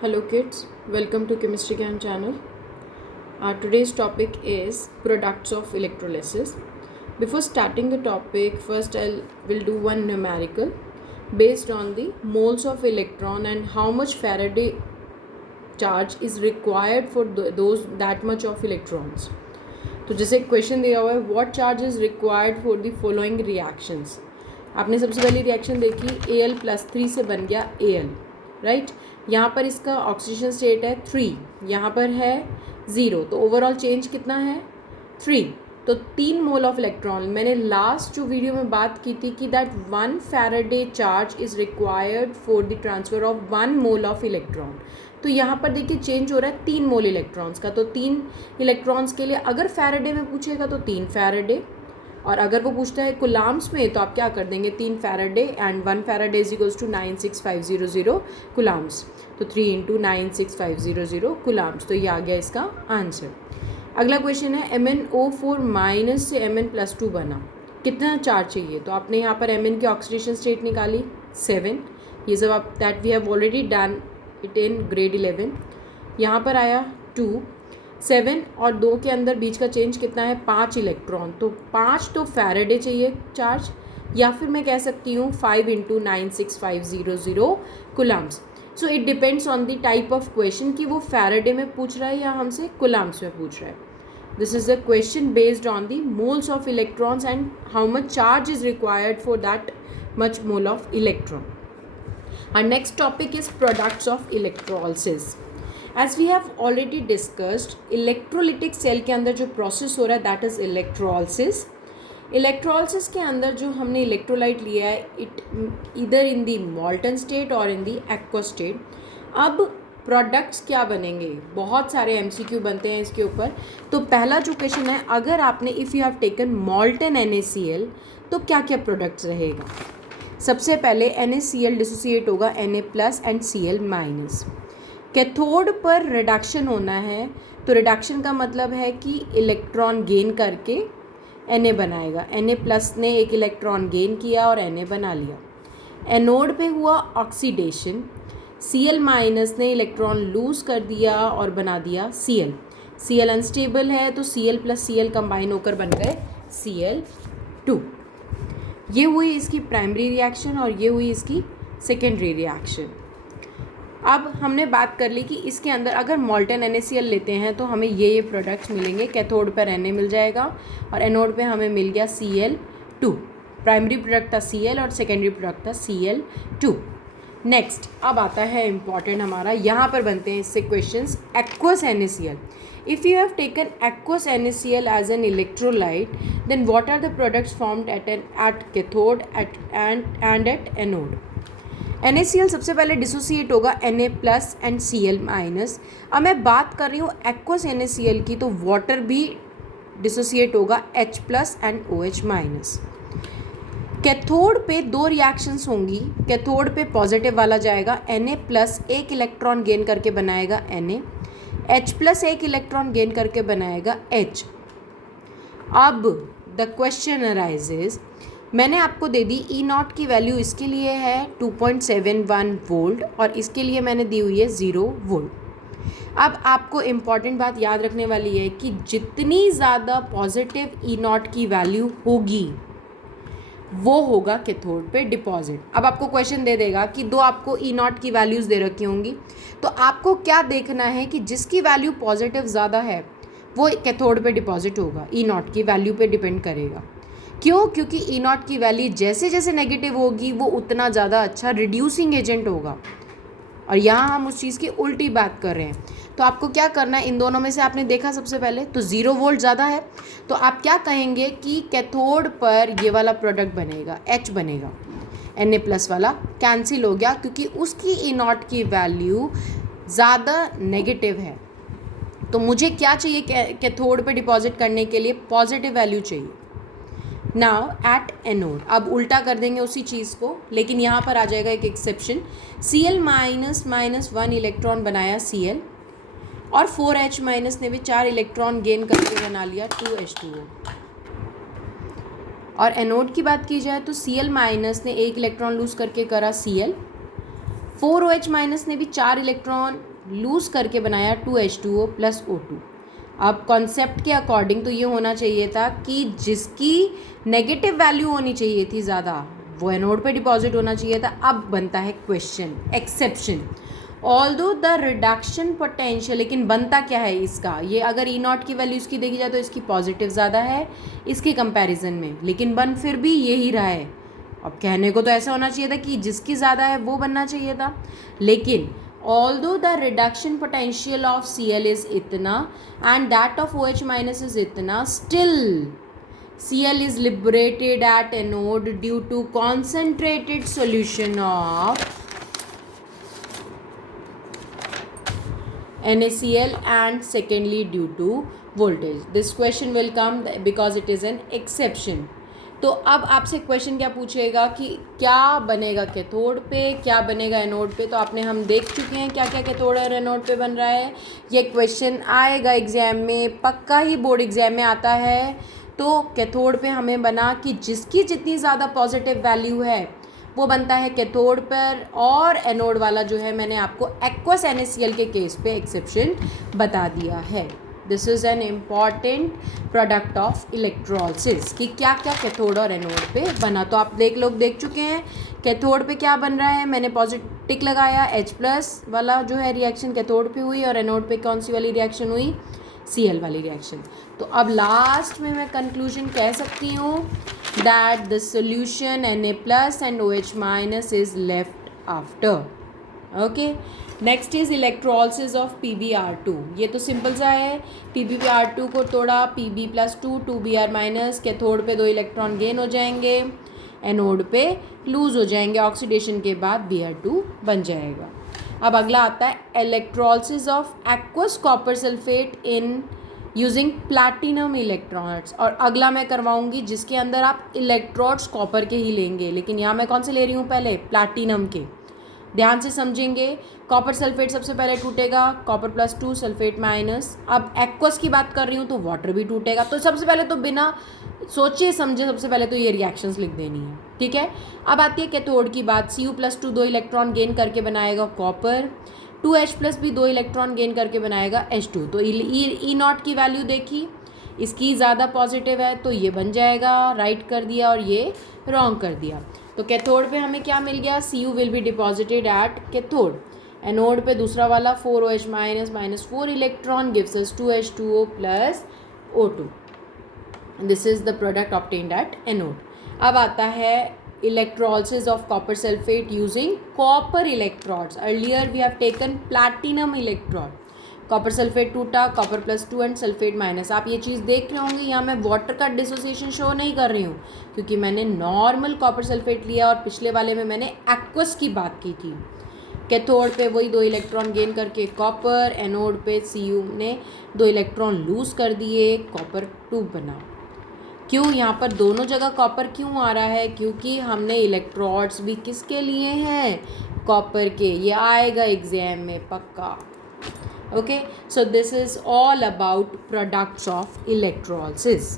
Hello kids, welcome to Chemistry Can channel. Today's topic is products of electrolysis. Before starting the topic, first I will do one numerical based on the moles of electron and how much Faraday charge is required for those that much of electrons. तो जैसे question दिया हुआ है what charge is required for the following reactions. आपने सबसे पहली reaction देखी Al+3 से बन गया Al, राइट. यहाँ पर इसका ऑक्सीडेशन स्टेट है 3, यहाँ पर है 0, तो ओवरऑल चेंज कितना है 3. तो 3 मोल ऑफ इलेक्ट्रॉन. मैंने लास्ट जो वीडियो में बात की थी कि that 1 Faraday charge is required for the transfer of 1 mole of electron. तो यहाँ पर देखिए चेंज हो रहा है 3 मोल इलेक्ट्रॉन्स का. तो 3 इलेक्ट्रॉन्स के लिए अगर फैराडे में पूछेगा तो 3 फैराडे, और अगर वो पूछता है कुलाम्स में तो आप क्या कर देंगे 3 faraday and 1 faraday is equals to 96500 coulombs. तो 3 इंटू 96500 कुलाम्स. तो ये आ गया इसका आंसर. अगला क्वेश्चन है MnO4 माइनस से Mn+2 बना, कितना चार्ज चाहिए. तो आपने यहाँ पर Mn की ऑक्सीडेशन स्टेट निकाली 7. ये सब आप that we have already done it in grade 11. यहाँ पर आया 2, 7 और 2 के अंदर बीच का चेंज कितना है 5 इलेक्ट्रॉन. तो 5 तो फैराडे चाहिए चार्ज, या फिर मैं कह सकती हूँ 5 into 96500 Coulomb's. So it depends on the type of question कि वो फैराडे में पूछ रहा है या हमसे कुलाम्स में पूछ रहा है. This is the question based on the moles of electrons and how much charge is required for that much mole of electron. Our next topic is products of electrolysis. As we have already discussed, electrolytic cell के अंदर जो process हो रहा है that is electrolysis. Electrolysis के अंदर जो हमने electrolyte लिया है it either in the molten state or in the aqueous state. अब प्रोडक्ट्स क्या बनेंगे, बहुत सारे MCQ बनते हैं इसके ऊपर. तो पहला जो क्वेश्चन है, अगर आपने if you have taken मॉल्टन NaCl तो क्या क्या प्रोडक्ट्स रहेगा. सबसे पहले NaCl डिसोसिएट होगा Na+ एंड Cl-. कैथोड पर रिडक्शन होना है, तो रिडक्शन का मतलब है कि इलेक्ट्रॉन गेन करके Na बनाएगा. Na+ ने एक इलेक्ट्रॉन गेन किया और Na बना लिया. एनोड पे हुआ ऑक्सीडेशन, Cl- ने इलेक्ट्रॉन लूज़ कर दिया और बना दिया Cl. Cl अनस्टेबल है तो Cl+Cl कंबाइन होकर बन गए Cl2. ये हुई इसकी प्राइमरी रिएक्शन और ये हुई इसकी सेकेंडरी रिएक्शन. अब हमने बात कर ली कि इसके अंदर अगर मॉल्टन NaCl लेते हैं तो हमें ये प्रोडक्ट्स मिलेंगे. कैथोड पर Na मिल जाएगा और एनोड पे हमें मिल गया Cl2. प्राइमरी प्रोडक्ट था Cl और सेकेंडरी प्रोडक्ट था Cl2. नेक्स्ट अब आता है इम्पॉर्टेंट हमारा, यहाँ पर बनते हैं इससे questions. Aqueous NaCl. If you have taken aqueous NaCl as an electrolyte, then what are the products formed at cathode and at anode? NaCl सबसे पहले डिसोसिएट होगा Na+ एंड Cl-. अब मैं बात कर रही हूँ aqueous NaCl की, तो वाटर भी डिसोसिएट होगा H+ एंड OH-. कैथोड पे 2 रिएक्शंस होंगी. कैथोड पे पॉजिटिव वाला जाएगा, Na+ एक इलेक्ट्रॉन गेन करके बनाएगा Na, H+ एक इलेक्ट्रॉन गेन करके बनाएगा H. अब द क्वेश्चन अराइजेज, मैंने आपको दे दी E0 की वैल्यू इसके लिए है 2.71 वोल्ट और इसके लिए मैंने दी हुई है 0 वोल्ट. अब आपको इम्पॉर्टेंट बात याद रखने वाली है कि जितनी ज़्यादा पॉजिटिव E0 की वैल्यू होगी वो होगा कैथोड पे डिपॉजिट. अब आपको क्वेश्चन दे देगा कि 2 आपको E0 की वैल्यूज़ दे रखी होंगी, तो आपको क्या देखना है कि जिसकी वैल्यू पॉजिटिव ज़्यादा है वो कैथोड पे डिपॉजिट होगा. E0 की वैल्यू पे डिपेंड करेगा. क्यों? क्योंकि E0 की वैल्यू जैसे जैसे नेगेटिव होगी वो उतना ज़्यादा अच्छा रिड्यूसिंग एजेंट होगा, और यहाँ हम उस चीज़ की उल्टी बात कर रहे हैं. तो आपको क्या करना है, इन दोनों में से आपने देखा सबसे पहले तो 0 वोल्ट ज़्यादा है, तो आप क्या कहेंगे कि कैथोड पर ये वाला प्रोडक्ट बनेगा H बनेगा. Na+ वाला कैंसिल हो गया क्योंकि उसकी E0 की वैल्यू ज़्यादा नेगेटिव है. तो मुझे क्या चाहिए कैथोड पर डिपॉजिट करने के लिए, पॉजिटिव वैल्यू चाहिए. नाउ एट एनोड अब उल्टा कर देंगे उसी चीज़ को, लेकिन यहाँ पर आ जाएगा एक एक्सेप्शन. Cl- 1 इलेक्ट्रॉन बनाया Cl और 4H- ने भी 4 इलेक्ट्रॉन गेन करके बना लिया 2H2O. और एनोड की बात की जाए तो Cl- ने एक इलेक्ट्रॉन लूज़ करके करा Cl 4OH माइनस ने भी 4 इलेक्ट्रॉन लूज़ करके बनाया 2H2O प्लस O2। अब कॉन्सेप्ट के अकॉर्डिंग तो ये होना चाहिए था कि जिसकी नेगेटिव वैल्यू होनी चाहिए थी ज़्यादा वो एनोड पे डिपॉजिट होना चाहिए था। अब बनता है question, exception, although the reduction potential, लेकिन बनता क्या है इसका, ये अगर ई नॉट की वैल्यू इसकी देखी जाए तो इसकी पॉजिटिव ज़्यादा है इसके कंपैरिजन में, लेकिन बन फिर भी यही रहा है। अब कहने को तो ऐसा होना चाहिए था कि जिसकी ज़्यादा है वो बनना चाहिए था, लेकिन although the reduction potential of Cl is इतना and that of OH minus is इतना, still Cl is liberated at anode due to concentrated solution of NaCl and secondly due to voltage. This question will come because it is an exception. तो अब आपसे question क्या पूछेगा कि क्या बनेगा cathode पे, क्या बनेगा एनोड पे। तो आपने हम देख चुके हैं क्या क्या कैथोड और एनोड पे बन रहा है। ये क्वेश्चन आएगा एग्ज़ाम में, पक्का ही बोर्ड एग्ज़ाम में आता है। तो कैथोड पे हमें बना कि जिसकी जितनी ज़्यादा पॉजिटिव वैल्यू है वो बनता है कैथोड पर, और एनोड वाला जो है मैंने आपको एक्वस NaCl के केस पे एक्सेप्शन बता दिया है। This is an important product of electrolysis कि क्या क्या कैथोड और एनोड पे बना। तो आप देख चुके हैं कैथोड पे क्या बन रहा है, मैंने पॉजिटिव टिक लगाया, H+ वाला जो है रिएक्शन कैथोड पे हुई, और एनोड पे कौन सी वाली रिएक्शन हुई, Cl वाली रिएक्शन। तो अब लास्ट में मैं कंक्लूजन कह सकती हूँ that the solution Na+ and OH- is left after. Okay, next is electrolysis of PbR2। ये तो सिंपल सा है, PbR2 को तोड़ा, Pb+2 2Br-, कैथोड पे 2 इलेक्ट्रॉन गेन हो जाएंगे, एनोड पे लूज़ हो जाएंगे, ऑक्सीडेशन के बाद Br2 बन जाएगा। अब अगला आता है electrolysis of aqueous copper sulphate in using platinum electrodes. और अगला मैं करवाऊंगी जिसके अंदर आप इलेक्ट्रोड्स कॉपर के ही लेंगे, लेकिन यहाँ मैं कौन से ले रही हूँ, पहले प्लैटिनम के। ध्यान से समझेंगे, कॉपर सल्फेट सबसे पहले टूटेगा, Copper+2 सल्फेट-। अब एक्वस की बात कर रही हूँ तो वाटर भी टूटेगा। तो सबसे पहले तो बिना सोचे समझे सबसे पहले तो ये रिएक्शंस लिख देनी है, ठीक है। अब आती है कैथोड की बात। Cu+2 2 इलेक्ट्रॉन गेन करके बनाएगा कॉपर, 2H+ भी 2 इलेक्ट्रॉन गेन करके बनाएगा H2। तो ई नॉट की वैल्यू देखी, इसकी ज़्यादा पॉजिटिव है तो ये बन जाएगा, राइट कर दिया, और ये रॉन्ग कर दिया। तो कैथोड पे हमें क्या मिल गया, Cu will be deposited at cathode. Anode पे दूसरा वाला 4OH- 4 electron gives us 2H2O plus O2। This is the product obtained at anode. अब आता है electrolysis of copper sulphate using copper electrodes. Earlier we have taken platinum electrode. Copper sulphate टूटा, Copper+2 and sulphate-. आप ये चीज़ देख रहे होंगे, यहाँ मैं वाटर का डिसोसिएशन शो नहीं कर रही हूँ क्योंकि मैंने नॉर्मल कॉपर सल्फेट लिया और पिछले वाले में मैंने एक्वस की बात की थी। कैथोड पे वही 2 इलेक्ट्रॉन गेन करके कॉपर, एनोड पे Cu ने 2 इलेक्ट्रॉन लूज़ कर दिए, Copper2 बना। क्यों यहाँ पर दोनों जगह कॉपर क्यों आ रहा है, क्योंकि हमने इलेक्ट्रोड्स भी किसके लिए हैं, कॉपर के। ये आएगा एग्जाम में पक्का। Okay, so this is all about products of electrolysis.